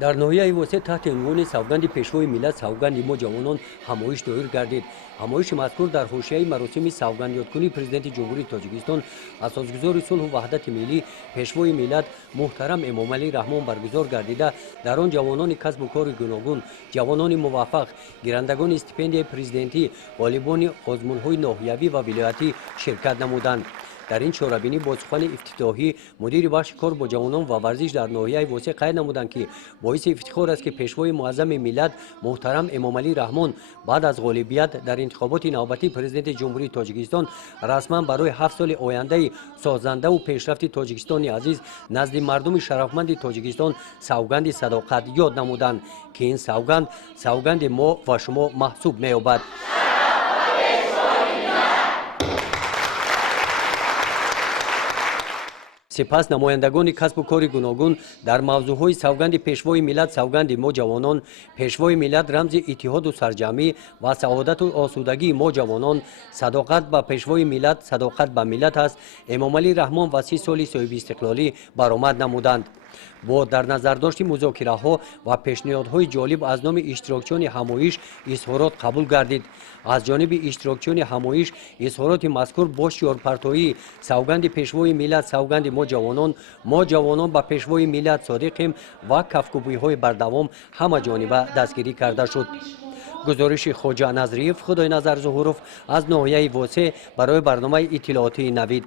در ناحیه واسه تحت عنوان سوگند پیشوای ملت سوگند ما جوانان همایش دایر گردید. همایش مذکور در حاشیه مراسم سوگند یادکنی پرزیدنت جمهوری تاجیکستان اساسگزار صلح و وحدت ملی پیشوای ملت محترم امامعلی رحمان برگزار گردیده. در آن جوانان کسب و کار گوناگون، جوانان موفق، گیرندگان استیپندیای پرزیدنتی، غالبان آزمون‌های ناحیوی و ولایتی شرکت نمودند. در این چهاربینی با سخن افتتاحی مدیر بخش کار با جوانان و ورزش در ناحیه واسه قید نمودند که باعث افتخار است که پیشوای معظم ملت محترم امامعلی رحمان بعد از غالبیت در انتخابات نوبتی پرزیدنت جمهوری تاجیکستان رسما برای 7 سال آینده سازنده و پیشرفت تاجیکستان عزیز نزد مردم شرفمند تاجیکستان سوگند صداقت یاد نمودند که این سوگند ما و شما محسوب می‌یابد. سپس نمایندگان کسب و کار گوناگون در موضوعهای سوگند پیشوای ملت سوگند ما جوانان، پیشوای ملت رمز اتحاد و سرجمعی و سعادت و آسودگی ما جوانان، صداقت به پیشوای ملت صداقت به ملت است. امامعلی رحمان و 30 سال صاحب استقلالی برآمد نمودند. با در نظر داشت مذاکره ها و پیشنهادهای جالب از نام اشتراکچیان همایش اظهارات قبول گردید. از جانب اشتراکچیان همایش اظهارات مذکور با شعارپرتایی سوگند پیشوای ملت سوگند ما جوانان به پیشوای ملت صادقیم و کفکوبی های بردوام همه جانبه دستگیری کرده شد. گزارش خواجه نظریف خدای نظر ظهوروف از ناحیه واسه برای برنامه اطلاعاتی نوید.